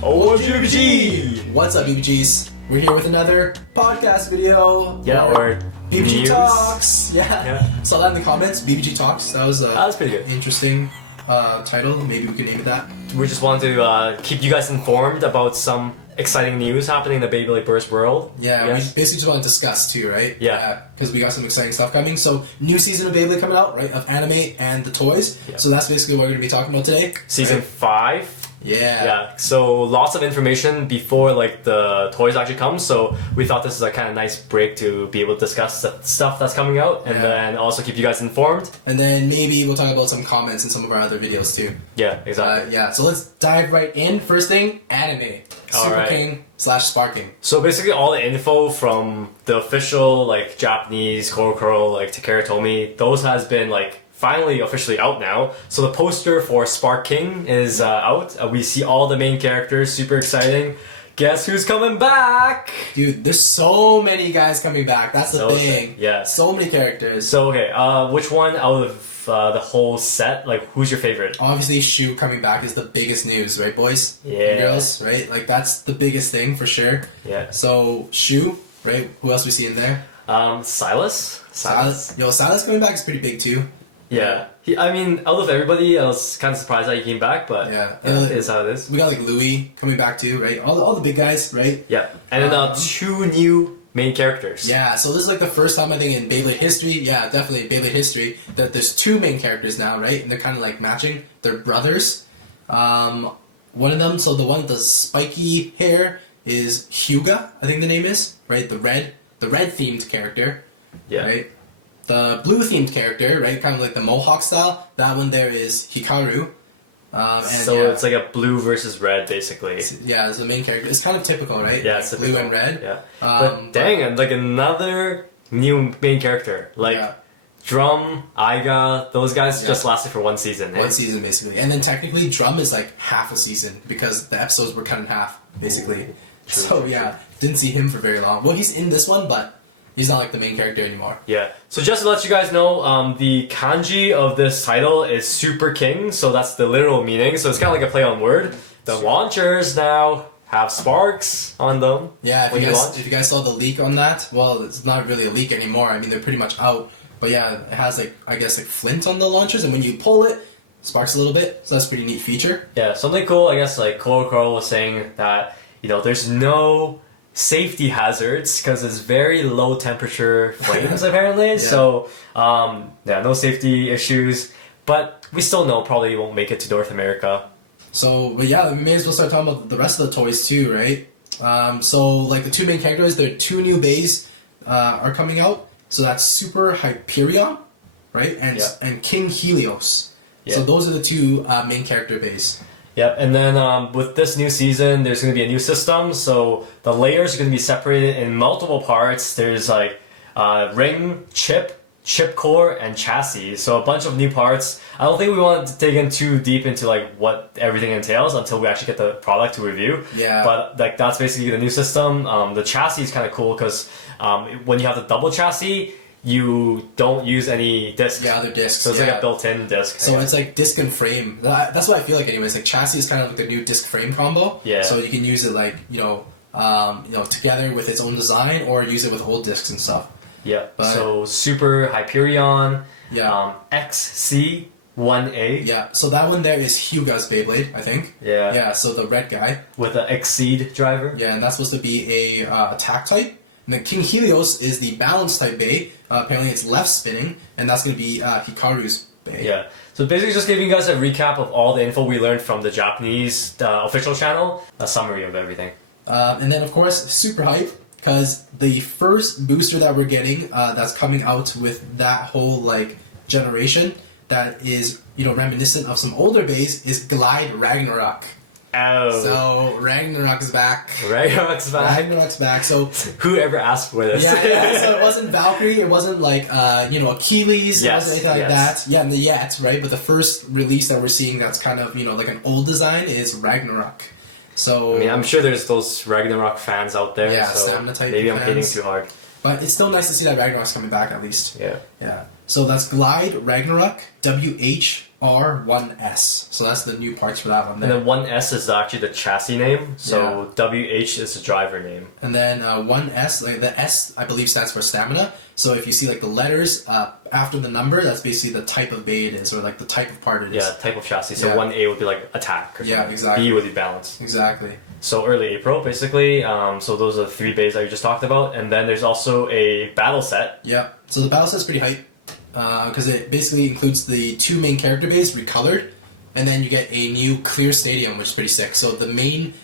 BBG! What's up, BBGs? We're here with another podcast video. Yeah, or BBG news. Talks. Yeah. Saw that in the comments. BBG Talks. That was pretty good. Interesting title. Maybe we could name it that. We just want to keep you guys informed about some exciting news happening in the Beyblade Burst world. Yeah, we basically just want to discuss too, right? Yeah. Because we got some exciting stuff coming. So, new season of Beyblade coming out, right? Of anime and the toys. Yeah. So that's basically what we're going to be talking about today. Season 5. Yeah. So lots of information before like the toys actually come. So we thought this is a kind of nice break to be able to discuss the stuff that's coming out, and then also keep you guys informed. And then maybe we'll talk about some comments in some of our other videos too. Yeah, exactly. So let's dive right in. First thing, anime. Superking / Sparking. So basically all the info from the official like Japanese Korokoro, like Takara Tomy, those has been like finally officially out now. So the poster for Superking is out. We see all the main characters, super exciting. Guess who's coming back? Dude, there's so many guys coming back. That's the thing. Yeah. So many characters. So okay, which one out of the whole set, like who's your favorite? Obviously Shu coming back is the biggest news, right boys? Yeah. And girls, right? Like that's the biggest thing for sure. Yeah. So Shu, right? Who else we see in there? Silas? Silas coming back is pretty big too. Yeah. I mean, out of everybody, I was kind of surprised that he came back, but it is how it is. We got like Louis coming back too, right? All the big guys, right? Yeah. And then 2 new main characters. Yeah, so this is like the first time I think in Beyblade history, definitely Beyblade history, that there's 2 main characters now, right? And they're kind of like matching. They're brothers. One of them, so the one with the spiky hair is Hyuga, I think the name is, right? The red themed character, right? The blue themed character, right? Kind of like the Mohawk style. That one there is Hikaru. It's like a blue versus red, basically. Yeah, it's the main character. It's kind of typical, right? Yeah, it's blue and red. Yeah. But dang, like another new main character. Like Drum, Aiga, those guys just lasted for 1 season. One season, basically. And then technically, Drum is like half a season because the episodes were cut in half, basically. True. Didn't see him for very long. Well, he's in this one, but he's not like the main character anymore. Yeah. So just to let you guys know, the kanji of this title is Superking, so that's the literal meaning. So it's kind of like a play on word. The launchers now have sparks on them. Yeah, if you guys saw the leak on that, well, it's not really a leak anymore. I mean, they're pretty much out. But yeah, it has like, I guess, like flint on the launchers, and when you pull it, sparks a little bit. So that's a pretty neat feature. Yeah, something cool, I guess, like Korokoro was saying that, there's no safety hazards because it's very low temperature flames apparently. So no safety issues, but we still know probably won't make it to North America. So we may as well start talking about the rest of the toys too, right? So like the 2 main characters, there are 2 new bays are coming out. So that's Super Hyperion, right? And King Helios. So those are the 2 main character bays. Yep, and then with this new season, there's going to be a new system. So the layers are going to be separated in multiple parts. There's like ring, chip core, and chassis. So a bunch of new parts. I don't think we want to dig in too deep into like what everything entails until we actually get the product to review. Yeah. But like that's basically the new system. The chassis is kind of cool because when you have the double chassis, you don't use any discs. Yeah, other discs. So it's like a built-in disc. So it's like disc and frame. That's what I feel like anyways. Like chassis is kind of like the new disc frame combo. Yeah. So you can use it like, together with its own design or use it with whole discs and stuff. Yeah. So Super Hyperion, XC1A. Yeah. So that one there is Hyuga's Beyblade, I think. Yeah. Yeah, so the red guy. With the Exceed driver. Yeah, and that's supposed to be a attack type. And then King Helios is the balance type bay. Apparently it's left spinning, and that's going to be Hikaru's bay. Yeah. So basically just giving you guys a recap of all the info we learned from the Japanese official channel, a summary of everything. And then of course, super hype, because the first booster that we're getting that's coming out with that whole like generation that is, reminiscent of some older bays is Glide Ragnaruk. Oh. So Ragnarok is back. Ragnarok's back. So whoever asked for this? Yeah. So it wasn't Valkyrie. It wasn't like Achilles. It wasn't anything like that. Yeah, right. But the first release that we're seeing that's kind of like an old design is Ragnarok. So I mean, I'm sure there's those Ragnarok fans out there. Yeah, so Stamina type maybe fans. I'm hitting too hard. But it's still nice to see that Ragnarok's coming back at least. Yeah. Yeah. So that's Glide, Ragnaruk, wh.r1s. So that's the new parts for that one there. And then 1S is actually the chassis name, so WH is the driver name. And then 1S, like the S, I believe stands for stamina. So if you see like the letters after the number, that's basically the type of bay it is, or like the type of part it is. Yeah, type of chassis. So 1A would be like attack. Or something. Exactly. B would be balance. Exactly. So early April, basically. So those are the 3 bays that we just talked about. And then there's also a battle set. Yeah. So the battle set's pretty hype. Because it basically includes the 2 main character bays recolored, and then you get a new clear stadium, which is pretty sick. So the main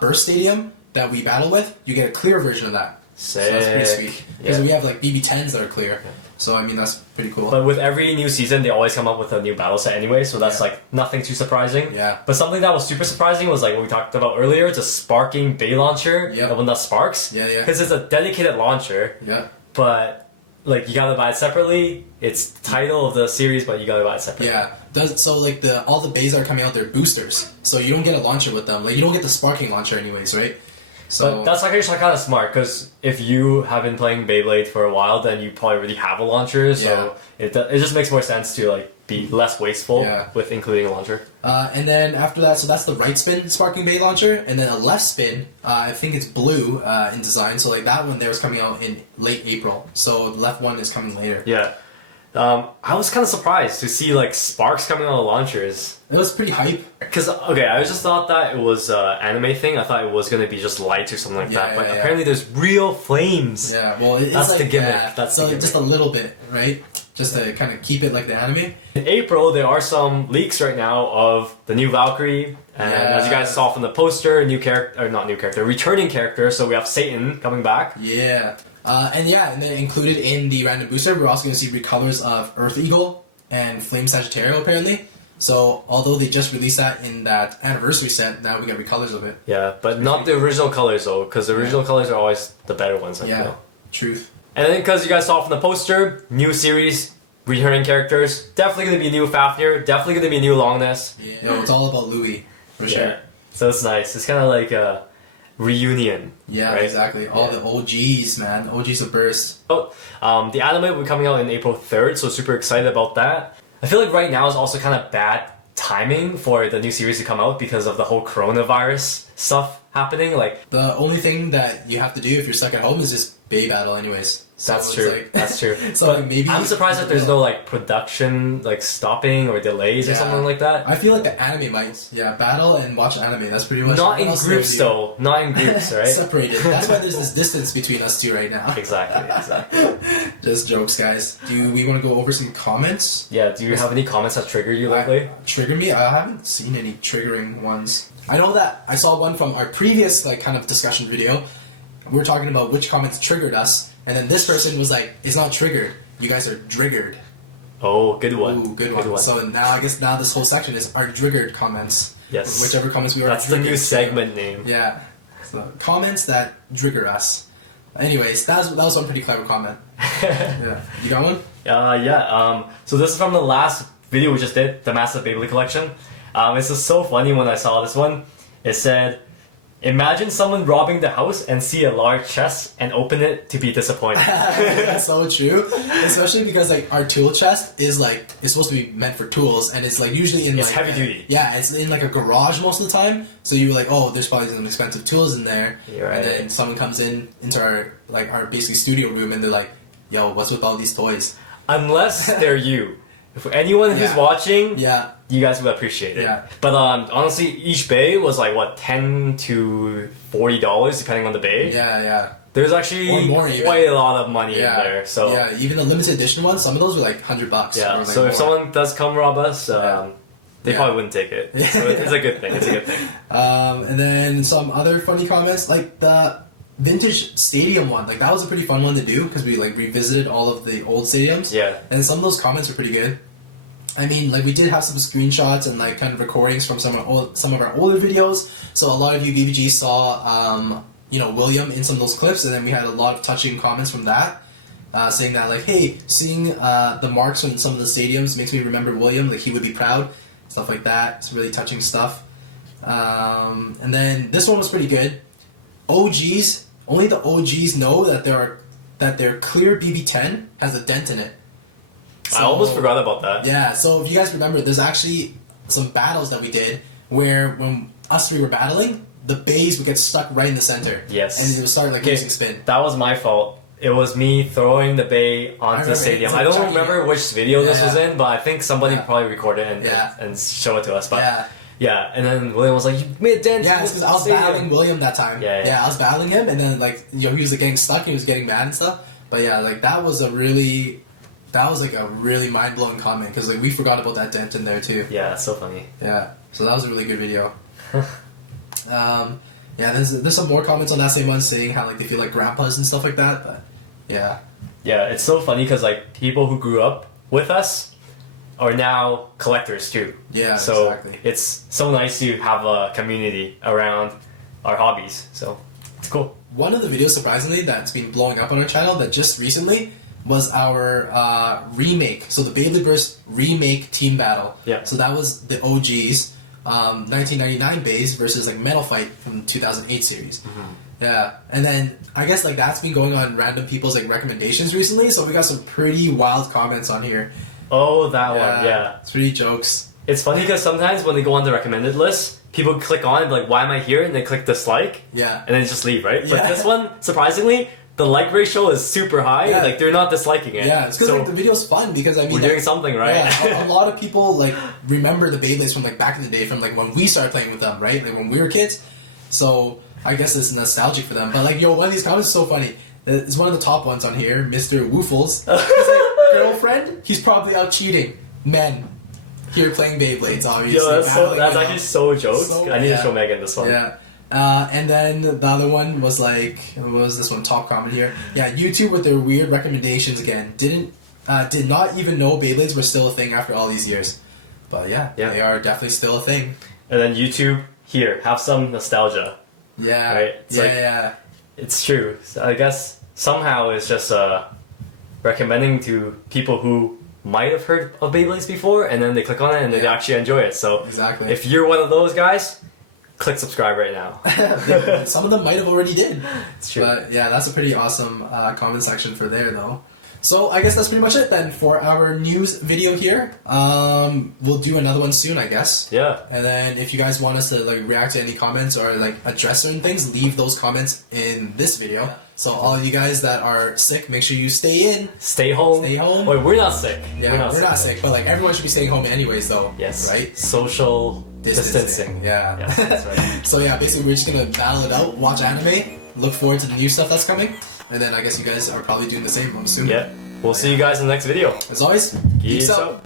burst stadium that we battle with, you get a clear version of that. Sick. So that's pretty sweet. Because we have like BB10s that are clear. So I mean that's pretty cool. But with every new season, they always come up with a new battle set anyway, so that's like nothing too surprising. Yeah. But something that was super surprising was like what we talked about earlier. It's a sparking bay launcher. Yep. The one that sparks. Yeah, yeah. Because it's a dedicated launcher. Yeah. But like you gotta buy it separately. It's the title of the series, but you gotta buy it separately. Yeah. So like all the bays that are coming out, they're boosters. So you don't get a launcher with them. Like you don't get the sparking launcher anyways, right? So But that's actually kind of smart, because if you have been playing Beyblade for a while, then you probably already have a launcher, so it just makes more sense to like be less wasteful with including a launcher. And then after that, so that's the right spin sparking bay launcher, and then a left spin, I think it's blue in design, so like that one there was coming out in late April, so the left one is coming later. Yeah. I was kind of surprised to see like sparks coming out of launchers. It was pretty hype. Because, okay, I just thought that it was an anime thing. I thought it was going to be just lights or something like that. But apparently there's real flames. Yeah, well, it's that's like, the gimmick. That's so the gimmick. just a little bit, right? Just to kind of keep it like the anime. In April, there are some leaks right now of the new Valkyrie. And as you guys saw from the poster, returning character. So we have Satan coming back. Yeah. And then included in the random booster, we're also going to see recolors of Earth Eagle and Flame Sagittario, apparently. So, although they just released that in that anniversary set, now we get recolors of it. Yeah, but not the original colors, though, because the original colors are always the better ones, I feel. Truth. And then, because you guys saw from the poster, new series, returning characters, definitely going to be new Fafnir, definitely going to be new Longinus. Yeah, it's all about Louis, for sure. So it's nice. It's kind of like a reunion. Yeah, right? exactly. All the OGs, man. OGs of Burst. Oh, the anime will be coming out in April 3rd, so super excited about that. I feel like right now is also kind of bad timing for the new series to come out because of the whole coronavirus stuff happening. Like the only thing that you have to do if you're stuck at home is just Bay Battle anyways. So that's true. Like, that's true. So but like maybe I'm surprised that there's no like production like stopping or delays or something like that. I feel like the anime might. Yeah, battle and watch anime. That's pretty much. Not in groups though. Not in groups, right? Separated. That's why there's this distance between us two right now. Exactly. Just jokes, guys. Do we want to go over some comments? Yeah. Do you have any comments that triggered you lately? Triggered me? I haven't seen any triggering ones. I know that I saw one from our previous like kind of discussion video. We were talking about which comments triggered us. And then this person was like, it's not triggered. You guys are triggered. Oh, good one. Ooh, good one. So now I guess this whole section is our triggered comments. Yes. Whichever comments we are. That's the new segment name. Yeah. So comments that trigger us. Anyways, that was one pretty clever comment. Yeah. You got one? So this is from the last video we just did, the Massive Beyblade Collection. It's just so funny when I saw this one. It said, imagine someone robbing the house and see a large chest and open it to be disappointed. That's so true. Especially because like our tool chest is supposed to be meant for tools, and it's like usually in it's heavy duty. Yeah, it's in like a garage most of the time. So you're like, oh, there's probably some expensive tools in there. You're right. And then someone comes into our basically studio room and they're like, yo, what's with all these toys? Unless they're you. For anyone who's watching, you guys would appreciate it. Yeah. But honestly, each bay was like what, $10 to $40 depending on the bay. Yeah. There's actually quite a lot of money in there. So yeah, even the limited edition ones, some of those were like $100. Yeah. Like so more. if someone does come rob us, they probably wouldn't take it. So it's a good thing. It's a good thing. And then some other funny comments, like the vintage stadium one, like that was a pretty fun one to do because we like revisited all of the old stadiums. Yeah. And some of those comments were pretty good. I mean, like we did have some screenshots and like kind of recordings from some of our older videos. So a lot of you BBGs saw, William in some of those clips, and then we had a lot of touching comments from that, saying that like, hey, seeing the marks on some of the stadiums makes me remember William. Like he would be proud, stuff like that. It's really touching stuff. And then this one was pretty good. OGs, only the OGs know that their clear BB10 has a dent in it. I almost forgot about that. Yeah, so if you guys remember, there's actually some battles that we did where when us three were battling, the Beys would get stuck right in the center. Yes. And it would start like using spin. That was my fault. It was me throwing the Bey onto the stadium. I don't remember which video this was in, but I think somebody probably recorded it and showed it to us. But yeah, and then William was like, "You made a dent." Yeah, it's because I was battling William that time. Yeah, I was battling him, and then like he was like, getting stuck, and he was getting mad and stuff. But yeah, like that was like a really mind blowing comment because like we forgot about that dent in there too. Yeah, it's so funny. Yeah, so that was a really good video. Yeah, there's some more comments on that same one saying how like they feel like grandpas and stuff like that. But yeah, it's so funny because like people who grew up with us are now collectors too. Yeah, so exactly. It's so nice to have a community around our hobbies. So it's cool. One of the videos, surprisingly, that's been blowing up on our channel that just recently was our remake. So the Beyblade Burst remake team battle. Yeah. So that was the OGs, 1999 Beys versus like Metal Fight from 2008 series. Mm-hmm. Yeah, and then I guess like that's been going on random people's like recommendations recently. So we got some pretty wild comments on here. Oh, that one, yeah. 3 jokes. It's funny because sometimes when they go on the recommended list, people click on and be like, why am I here? And they click dislike. Yeah. And then just leave, right? But this one, surprisingly, the like ratio is super high. Yeah. Like, they're not disliking it. Yeah, it's because like, the video's fun because I mean... We're doing something, right? Yeah, a lot of people like remember the Beyblades from like back in the day, from like when we started playing with them, right? Like when we were kids. So I guess it's nostalgic for them. But like, yo, one of these comments is so funny. It's one of the top ones on here, Mr. Woofles. He's like, girlfriend? He's probably out cheating. Men. Here playing Beyblades, obviously. Yo, that's actually so jokes. I need to show Megan this one. Yeah. And then the other one was like, what was this one? Top comment here. Yeah, YouTube with their weird recommendations again. Did not even know Beyblades were still a thing after all these years. But yeah, they are definitely still a thing. And then YouTube, here, have some nostalgia. Yeah. Right? It's it's true. So I guess somehow it's just recommending to people who might have heard of Beyblades before, and then they click on it and they actually enjoy it. So exactly. If you're one of those guys, click subscribe right now. Some of them might have already did. It's true. But yeah, that's a pretty awesome comment section for there though. So I guess that's pretty much it then for our news video here. We'll do another one soon, I guess. Yeah. And then if you guys want us to like react to any comments or like address certain things, leave those comments in this video. Yeah. So all of you guys that are sick, make sure you stay in. Stay home. Stay home. Wait, we're not sick. Yeah, we're not sick, but like everyone should be staying home anyways though. Yes. Right? Social distancing. Yeah. Yes, that's right. So yeah, basically we're just gonna battle it out, watch anime, look forward to the new stuff that's coming, and then I guess you guys are probably doing the same, I'm assuming. Yeah. We'll see you guys in the next video. As always, peace out.